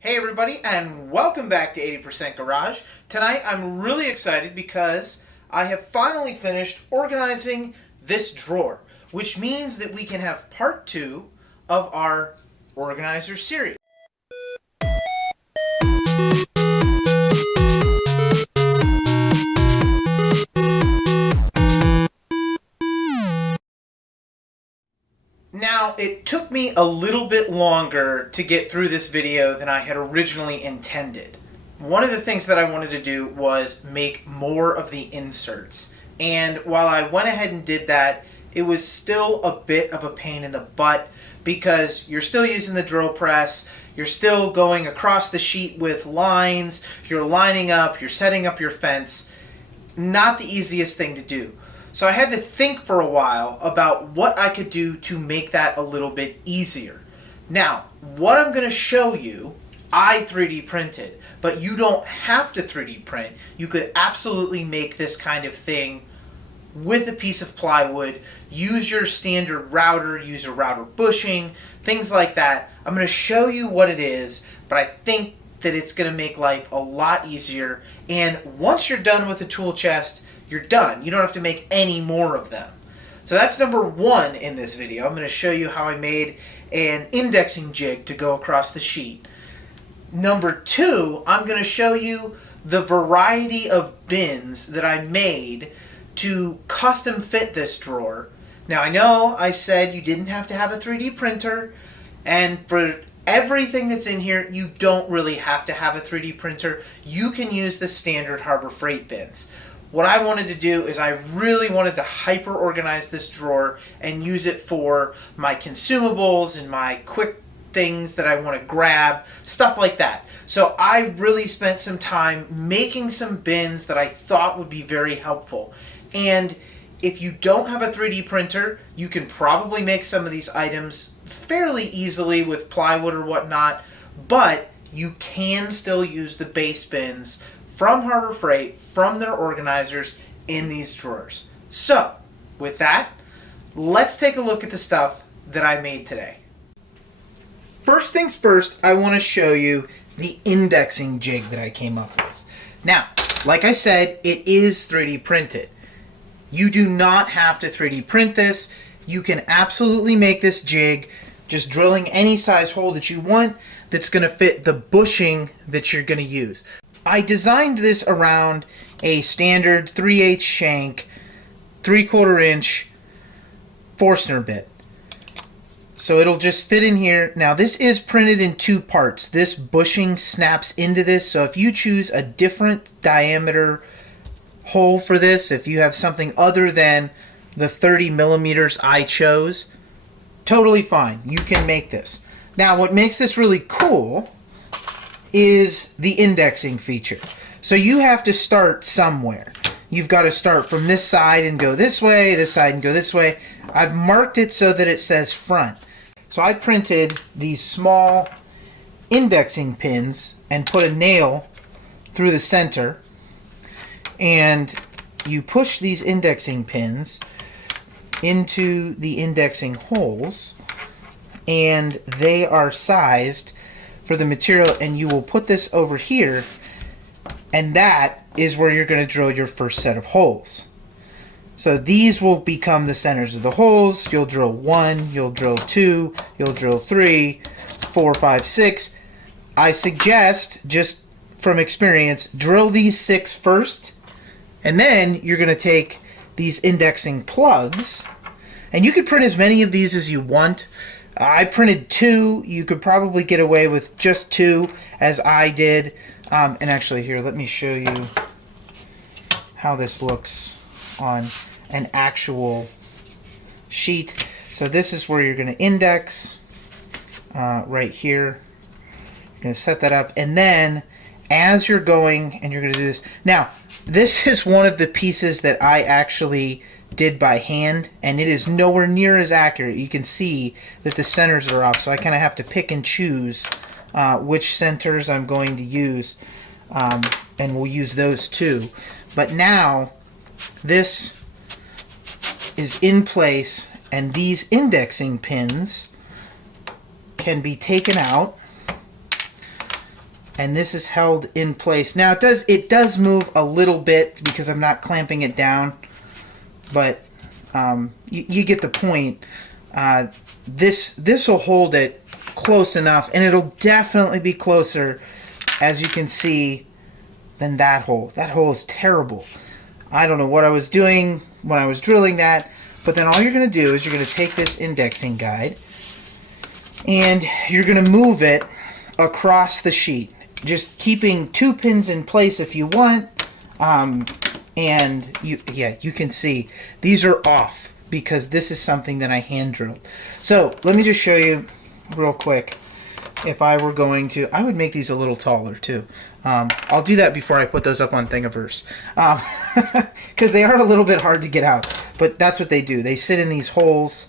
Hey everybody, and welcome back to 80% Garage. Tonight I'm really excited because I have finally finished organizing this drawer, which means that we can have part 2 of our organizer series. Now, it took me a little bit longer to get through this video than I had originally intended. One of the things that I wanted to do was make more of the inserts. And while I went ahead and did that, it was still a bit of a pain in the butt because you're still using the drill press, you're still going across the sheet with lines, you're lining up, you're setting up your fence. Not the easiest thing to do. So I had to think for a while about what I could do to make that a little bit easier. Now, what I'm going to show you, I 3D printed, but you don't have to 3D print. You could absolutely make this kind of thing with a piece of plywood. Use your standard router, use a router bushing, things like that. I'm going to show you what it is, but I think that it's going to make life a lot easier. And once you're done with the tool chest, you're done. You don't have to make any more of them. So that's number 1 in this video. I'm going to show you how I made an indexing jig to go across the sheet. Number 2, I'm going to show you the variety of bins that I made to custom fit this drawer. Now I know I said you didn't have to have a 3D printer, and for everything that's in here, you don't really have to have a 3D printer. You can use the standard Harbor Freight bins. What I wanted to do is I really wanted to hyper organize this drawer and use it for my consumables and my quick things that I want to grab, stuff like that. So I really spent some time making some bins that I thought would be very helpful. And if you don't have a 3D printer, you can probably make some of these items fairly easily with plywood or whatnot, but you can still use the base bins from Harbor Freight, from their organizers in these drawers. So, with that, let's take a look at the stuff that I made today. First things first, I want to show you the indexing jig that I came up with. Now, like I said, it is 3D printed. You do not have to 3D print this. You can absolutely make this jig just drilling any size hole that you want that's going to fit the bushing that you're going to use. I designed this around a standard 3/8 shank, 3/4 inch Forstner bit. So it'll just fit in here. Now this is printed in 2 parts. This bushing snaps into this, so if you choose a different diameter hole for this, if you have something other than the 30 millimeters I chose, totally fine. You can make this. Now what makes this really cool is the indexing feature. So you have to start somewhere. You've got to start from this side and go this way, this side and go this way. I've marked it so that it says front. So I printed these small indexing pins and put a nail through the center, and you push these indexing pins into the indexing holes, and they are sized for the material, and you will put this over here, and that is where you're going to drill your first set of holes. So these will become the centers of the holes. You'll drill 1, you'll drill 2, you'll drill 3, 4, 5, 6. I suggest, just from experience, drill these 6 first, and then you're going to take these indexing plugs, and you could print as many of these as you want. I printed 2. You could probably get away with just 2, as I did. And actually here, let me show you how this looks on an actual sheet. So this is where you're going to index right here. You're going to set that up, and then as you're going, and you're going to do this. Now, this is one of the pieces that I actually did by hand, and it is nowhere near as accurate. You can see that the centers are off, so I kind of have to pick and choose which centers I'm going to use, and we'll use those too. But now this is in place, and these indexing pins can be taken out and this is held in place. Now it does move a little bit because I'm not clamping it down, but you get the point. This will hold it close enough, and it'll definitely be closer, as you can see, than that hole. That hole is terrible. I don't know what I was doing when I was drilling that, but then all you're going to do is you're going to take this indexing guide and you're going to move it across the sheet, just keeping 2 pins in place if you want. And you can see these are off because this is something that I hand drilled. So let me just show you real quick. If I were going to, I would make these a little taller too. I'll do that before I put those up on Thingiverse, because they are a little bit hard to get out. But that's what they do. They sit in these holes,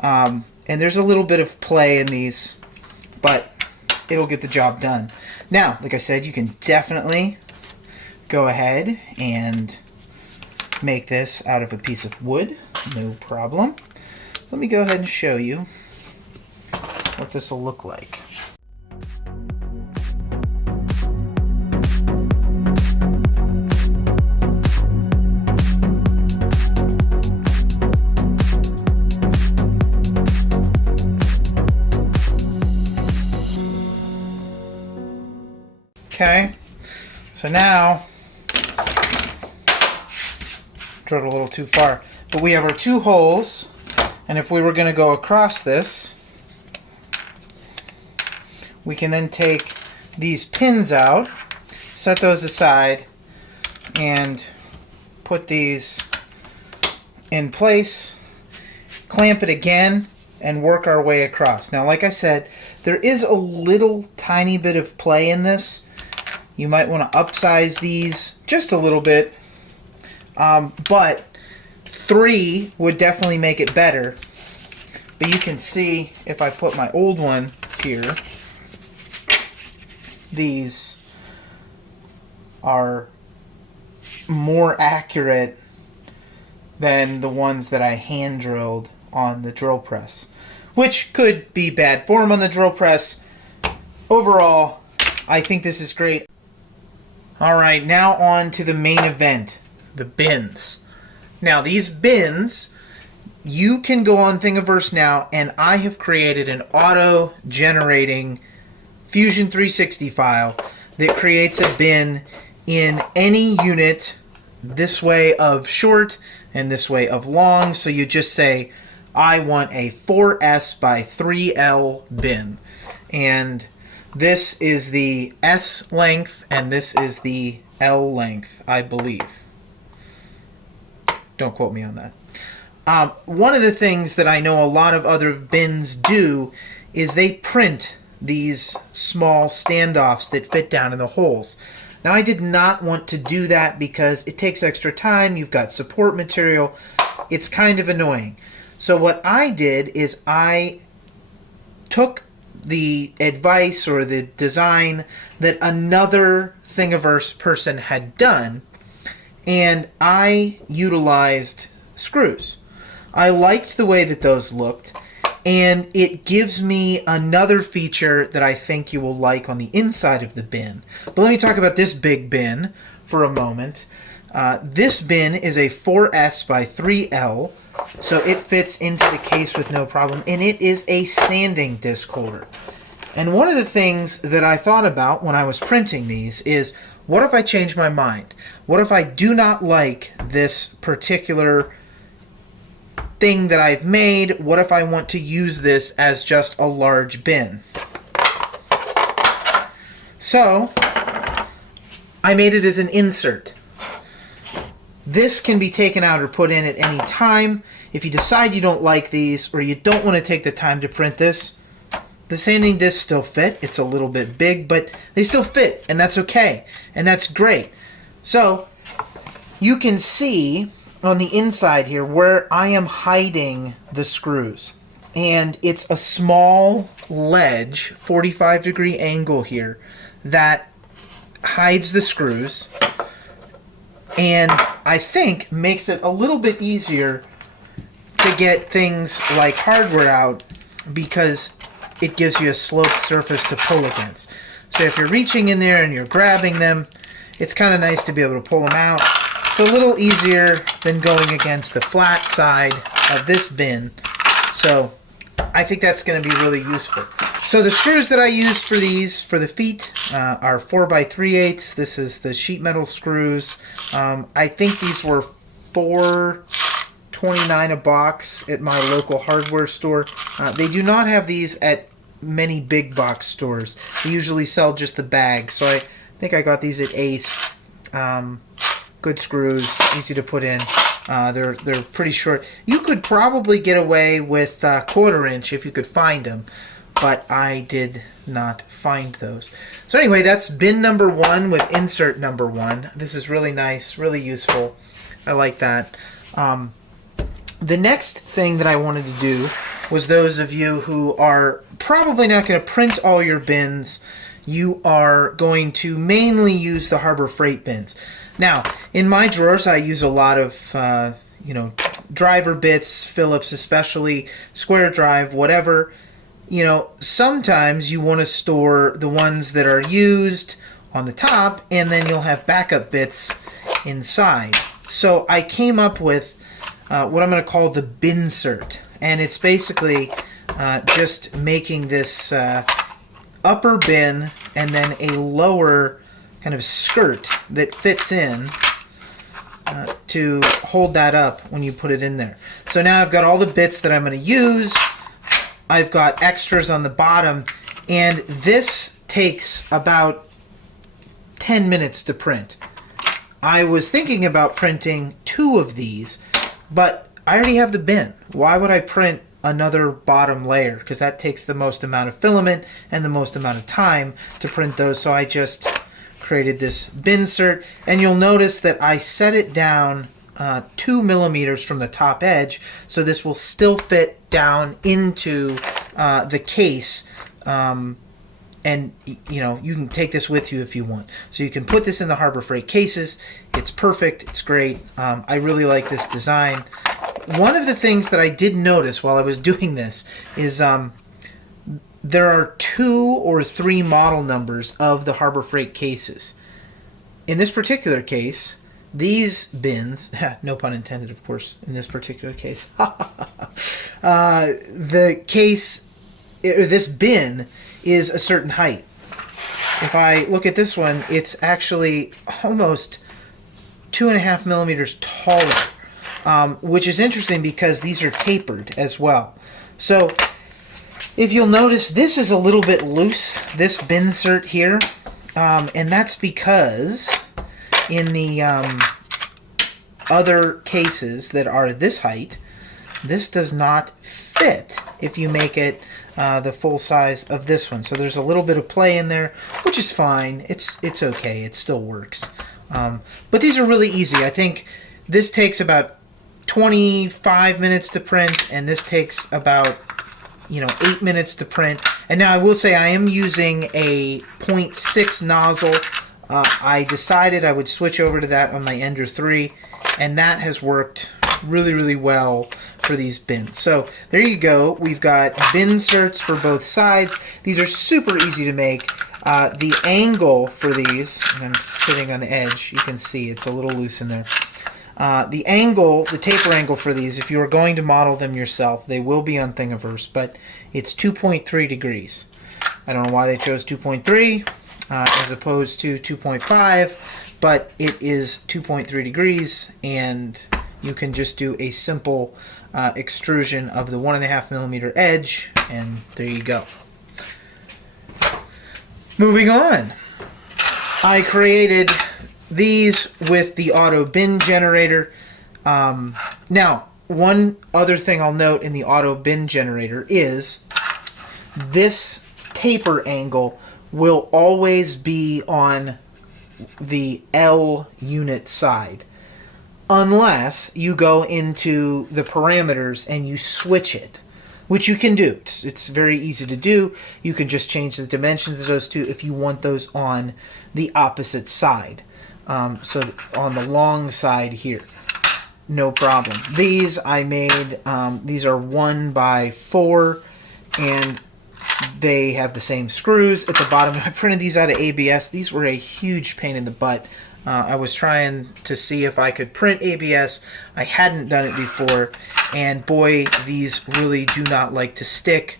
and there's a little bit of play in these, but it'll get the job done. Now, like I said, you can definitely go ahead and make this out of a piece of wood, no problem. Let me go ahead and show you what this will look like. Okay, so now, drilled a little too far, but we have our 2 holes, and if we were going to go across this, we can then take these pins out, set those aside, and put these in place, clamp it again, and work our way across. Now, like I said, there is a little tiny bit of play in this. You might want to upsize these just a little bit, but 3 would definitely make it better. But you can see if I put my old one here, these are more accurate than the ones that I hand drilled on the drill press, which could be bad form on the drill press. Overall, I think this is great. Alright, now on to the main event, the bins. Now these bins, you can go on Thingiverse now, and I have created an auto-generating Fusion 360 file that creates a bin in any unit, this way of short and this way of long. So you just say, I want a 4S by 3L bin. And this is the S length, and this is the L length, I believe. Don't quote me on that. One of the things that I know a lot of other bins do is they print these small standoffs that fit down in the holes. Now, I did not want to do that because it takes extra time. You've got support material. It's kind of annoying. So what I did is I took the advice or the design that another Thingiverse person had done, and I utilized screws. I liked the way that those looked, and it gives me another feature that I think you will like on the inside of the bin. But let me talk about this big bin for a moment. This bin is a 4S by 3L, so it fits into the case with no problem, and it is a sanding disc holder. And one of the things that I thought about when I was printing these is, what if I change my mind? What if I do not like this particular thing that I've made? What if I want to use this as just a large bin? So I made it as an insert. This can be taken out or put in at any time. If you decide you don't like these, or you don't want to take the time to print this, the sanding discs still fit. It's a little bit big, but they still fit, and that's okay, and that's great. So you can see on the inside here where I am hiding the screws, and it's a small ledge, 45-degree angle here, that hides the screws, and I think makes it a little bit easier to get things like hardware out, because it gives you a sloped surface to pull against. So if you're reaching in there and you're grabbing them, it's kind of nice to be able to pull them out. It's a little easier than going against the flat side of this bin. So I think that's going to be really useful. So the screws that I used for these, for the feet, are 4x3/8. This is the sheet metal screws. I think these were $4.29 a box at my local hardware store. They do not have these at many big box stores. They usually sell just the bag. So I think I got these at Ace. Good screws, easy to put in. They're pretty short. You could probably get away with 1/4 inch if you could find them, but I did not find those. So anyway, that's bin number 1 with insert number 1. This is really nice, really useful. I like that. The next thing that I wanted to do was, those of you who are probably not going to print all your bins, you are going to mainly use the Harbor Freight bins. Now, in my drawers, I use a lot of, driver bits, Phillips especially, square drive, whatever. Sometimes you want to store the ones that are used on the top, and then you'll have backup bits inside. So I came up with what I'm going to call the Binsert, and it's basically just making this upper bin and then a lower kind of skirt that fits in to hold that up when you put it in there. So now I've got all the bits that I'm going to use. I've got extras on the bottom, and this takes about 10 minutes to print. I was thinking about printing 2 of these, but I already have the bin. Why would I print another bottom layer? Because that takes the most amount of filament and the most amount of time to print those. So I just created this Binsert, and you'll notice that I set it down 2 millimeters from the top edge, so this will still fit down into the case. And you can take this with you if you want. So you can put this in the Harbor Freight cases. It's perfect. It's great. I really like this design. One of the things that I did notice while I was doing this is there are 2 or 3 model numbers of the Harbor Freight cases. In this particular case, these bins, no pun intended, of course, in this particular case, the case, or this bin, is a certain height. If I look at this one, it's actually almost 2.5 millimeters taller, which is interesting because these are tapered as well. So if you'll notice, this is a little bit loose, this Binsert here, and that's because in the other cases that are this height, this does not fit if you make it the full size of this one. So there's a little bit of play in there, which is fine. It's okay. It still works. But these are really easy. I think this takes about 25 minutes to print, and this takes about 8 minutes to print. And now I will say I am using a 0.6 nozzle. I decided I would switch over to that on my Ender 3, and that has worked really, really well for these bins. So there you go. We've got Binserts for both sides. These are super easy to make. The angle for these, and I'm sitting on the edge, you can see it's a little loose in there. The angle, the taper angle for these, if you are going to model them yourself, they will be on Thingiverse, but it's 2.3 degrees. I don't know why they chose 2.3 as opposed to 2.5, but it is 2.3 degrees, and you can just do a simple extrusion of the 1.5 millimeter edge, and there you go. Moving on, I created these with the auto bin generator. Now, one other thing I'll note in the auto bin generator is this taper angle will always be on the L unit side, unless you go into the parameters and you switch it, which you can do. It's very easy to do. You can just change the dimensions of those two if you want those on the opposite side. So on the long side here, no problem. These I made, these are 1x4, and They have the same screws at the bottom. I printed these out of ABS. These were a huge pain in the butt. I was trying to see if I could print ABS. I hadn't done it before, and boy, these really do not like to stick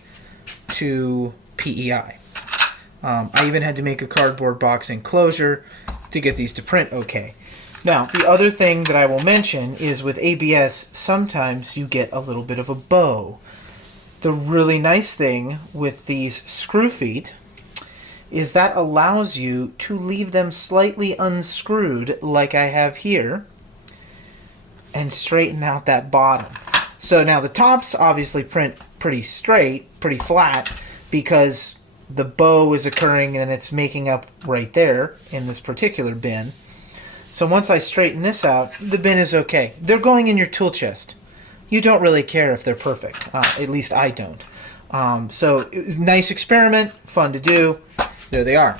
to PEI. I even had to make a cardboard box enclosure to get these to print okay. Now, the other thing that I will mention is with ABS, sometimes you get a little bit of a bow. The really nice thing with these screw feet is that allows you to leave them slightly unscrewed like I have here and straighten out that bottom. So now the tops obviously print pretty straight, pretty flat, because the bow is occurring and it's making up right there in this particular bin. So once I straighten this out, the bin is okay. They're going in your tool chest. You don't really care if they're perfect. At least I don't. So nice experiment, fun to do. There they are.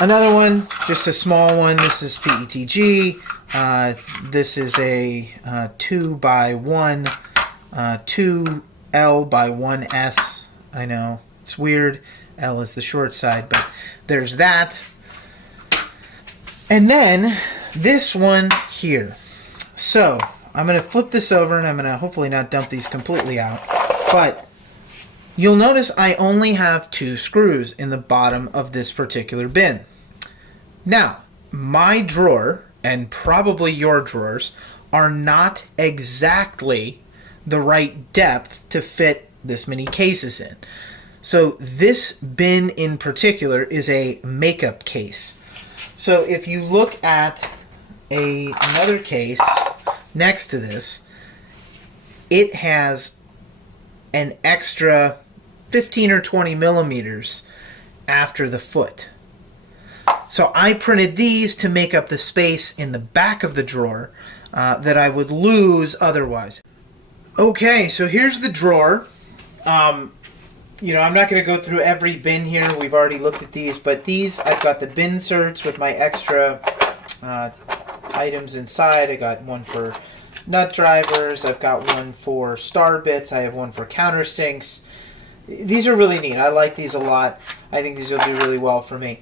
Another one, just a small one. This is PETG. This is a 2 by 1, 2L by 1S. I know, it's weird. L is the short side, but there's that. And then this one here. So I'm going to flip this over, and I'm going to hopefully not dump these completely out. But you'll notice I only have 2 screws in the bottom of this particular bin. Now, my drawer, and probably your drawers, are not exactly the right depth to fit this many cases in. So this bin in particular is a makeup case. So if you look at another case next to this, it has an extra 15 or 20 millimeters after the foot. So I printed these to make up the space in the back of the drawer that I would lose otherwise. Okay, so here's the drawer. You know, I'm not going to go through every bin here. We've already looked at these, but these, I've got the Binsert with my extra items inside. I got one for nut drivers. I've got one for star bits. I have one for countersinks. These are really neat. I like these a lot. I think these will do really well for me.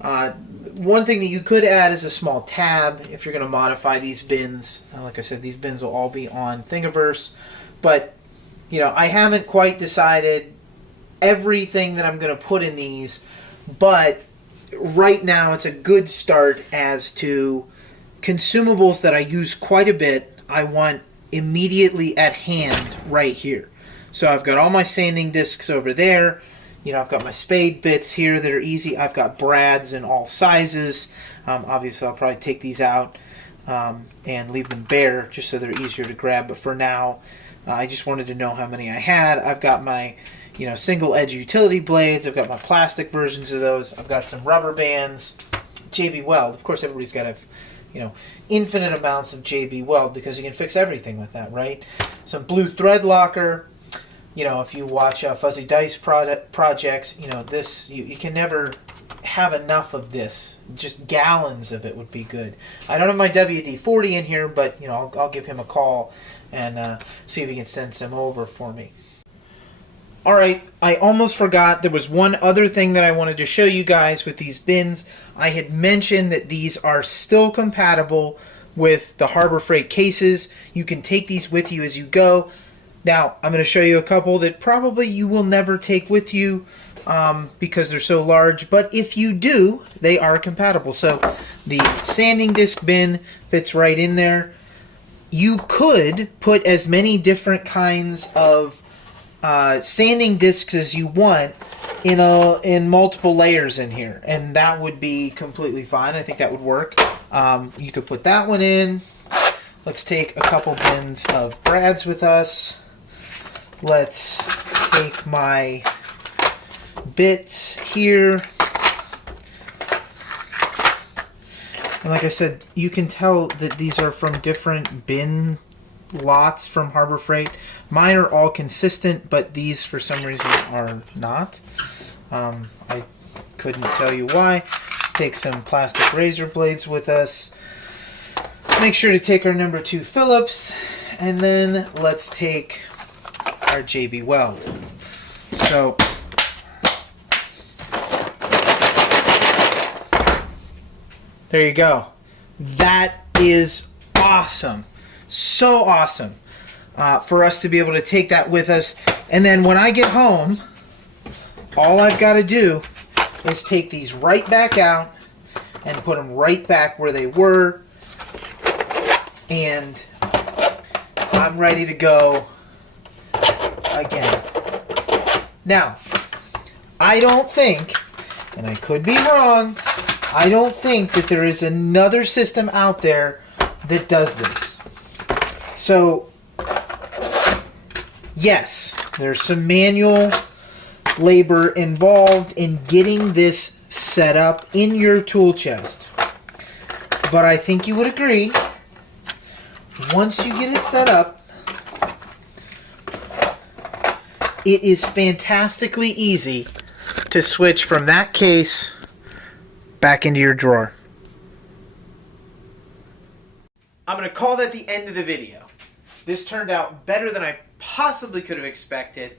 One thing that you could add is a small tab if you're going to modify these bins. Like I said, these bins will all be on Thingiverse. But, you know, I haven't quite decided everything that I'm going to put in these. But right now it's a good start as to consumables that I use quite a bit. I want immediately at hand right here. So I've got all my sanding discs over there. You know, I've got my spade bits here that are easy. I've got brads in all sizes. Obviously, I'll probably take these out and leave them bare just so they're easier to grab. But for now, I just wanted to know how many I had. I've got my, you know, single edge utility blades. I've got my plastic versions of those. I've got some rubber bands. JB Weld. Of course, everybody's got to have, you know, infinite amounts of JB Weld because you can fix everything with that, right? Some blue thread locker. You know, if you watch Fuzzy Dice projects, you know, this, you can never have enough of this. Just gallons of it would be good. I don't have my WD-40 in here, but, you know, I'll give him a call and see if he can send some over for me. All right, I almost forgot. There was one other thing that I wanted to show you guys with these bins. I had mentioned that these are still compatible with the Harbor Freight cases. You can take these with you as you go. Now, I'm going to show you a couple that probably you will never take with you because they're so large, but if you do, they are compatible. So the sanding disc bin fits right in there. You could put as many different kinds of sanding discs as you want in multiple layers in here, and that would be completely fine. I think that would work. You could put that one in. Let's take a couple bins of brads with us. Let's take my bits here. And like I said, you can tell that these are from different bin lots from Harbor Freight. Mine are all consistent, but these for some reason are not. I couldn't tell you why. Let's take some plastic razor blades with us. Make sure to take our number 2 Phillips. And then let's take our JB Weld. So there you go. That is awesome. So awesome for us to be able to take that with us. And then when I get home, all I've got to do is take these right back out and put them right back where they were. And I'm ready to go again. Now, I don't think, and I could be wrong, I don't think that there is another system out there that does this. So, yes, there's some manual labor involved in getting this set up in your tool chest. But I think you would agree, once you get it set up, it is fantastically easy to switch from that case back into your drawer. I'm going to call that the end of the video. This turned out better than I possibly could have expected.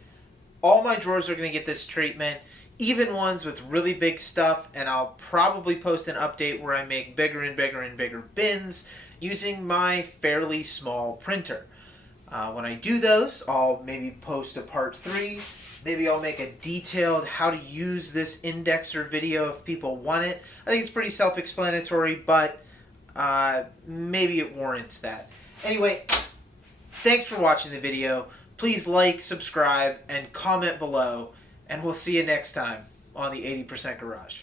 All my drawers are going to get this treatment, even ones with really big stuff, and I'll probably post an update where I make bigger and bigger and bigger bins using my fairly small printer. When I do those, I'll maybe post a part 3. Maybe I'll make a detailed how to use this indexer video if people want it. I think it's pretty self-explanatory, but maybe it warrants that. Anyway, thanks for watching the video. Please like, subscribe, and comment below, and we'll see you next time on the 80% Garage.